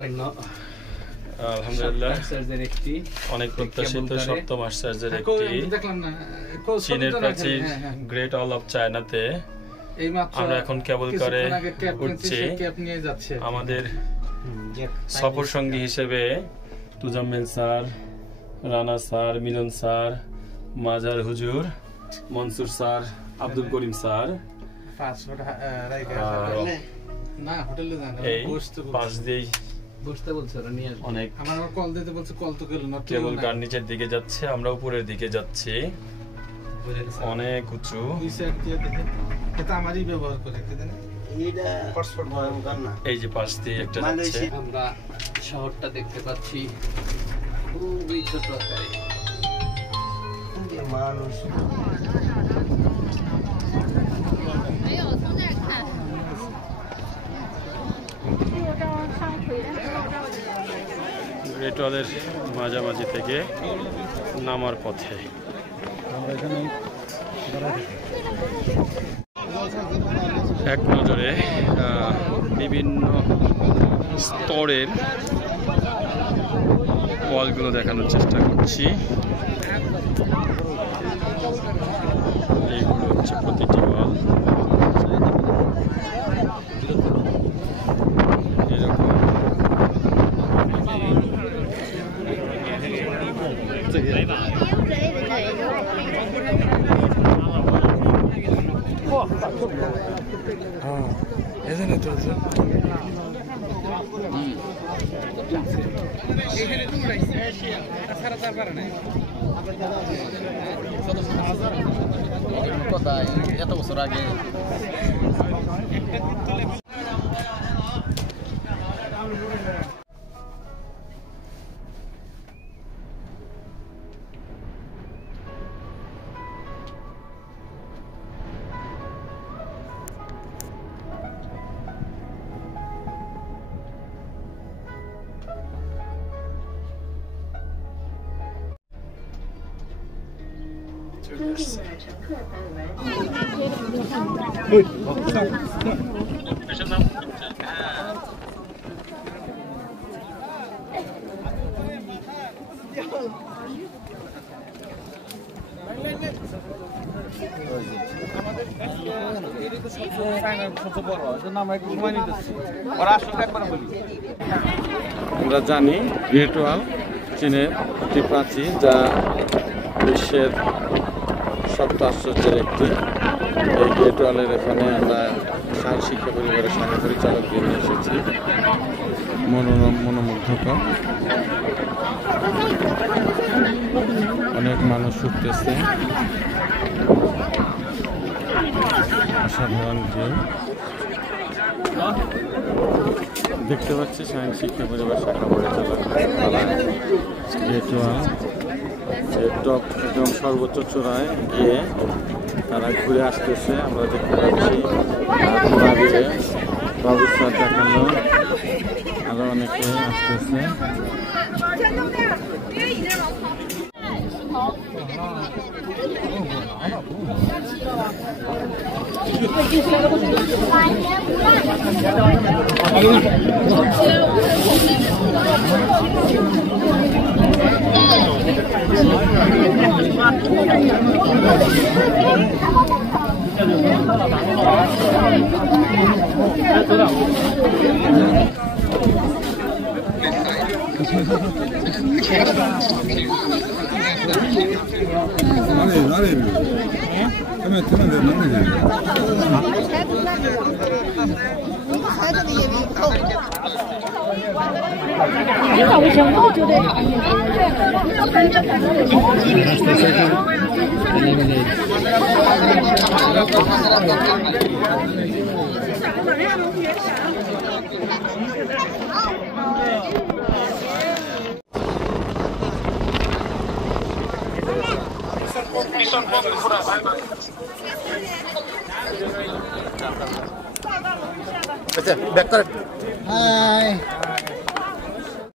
আলহামদুলিল্লাহ অনেক প্রত্যাশিত সপ্তম আশ্চর্যের একটি চীনের প্রাচীর গ্রেট ওয়াল অফ চায়নাতে আমরা এখন কেবল করে উঠছি। আমাদের সফর সঙ্গী হিসেবে তুজাম্মেল স্যার, রানা স্যার, মিলন স্যার, মাজার হুজুর, মনসুর স্যার, আব্দুল করিম স্যার, এই পাঁচ দিয়েই অনেক কেবল কার নিচের দিকে যাচ্ছে, আমরা উপরের দিকে যাচ্ছি। অনেক উঁচু। এই যে পাশ দিয়ে একটা যাচ্ছে। আমরা শহরটা দেখতে পাচ্ছি খুবই ছোট আকারে। মানুষ গ্রেট ওয়ালের মাঝামাঝি থেকে নামার পথে এক নজরে বিভিন্ন স্তরের ওয়ালগুলো দেখানোর চেষ্টা করছি। এইগুলো হচ্ছে প্রতিটি ওয়াল। এরকম এত বছর আগে আমরা জানি গ্রেট ওয়াল চীনের একটি প্রাচীর, যা বিশ্বের সপ্ত আশ্চর্যের একটি। এই গ্রেট ওয়ালের এখানে আমরা সাই শিক্ষা পরিবারের সঙ্গে পরিচালক দিয়ে নিয়ে এসেছি। মনোরম, মনোমুগ্ধকর, অনেক মানুষ উঠতেছে। অসাধারণ ভিউ দেখতে পাচ্ছি। সায়েন্স শিক্ষা পরিবার শাখা পরিচালক গ্রেট ওয়াল টপ একদম সর্বোচ্চ চূড়ায় গিয়ে তারা ঘুরে আসতেছে। আমরা দেখতে পাচ্ছি বাবুর সাথ দেখানো, আরো অনেকে আসতেছে। Back. Hi.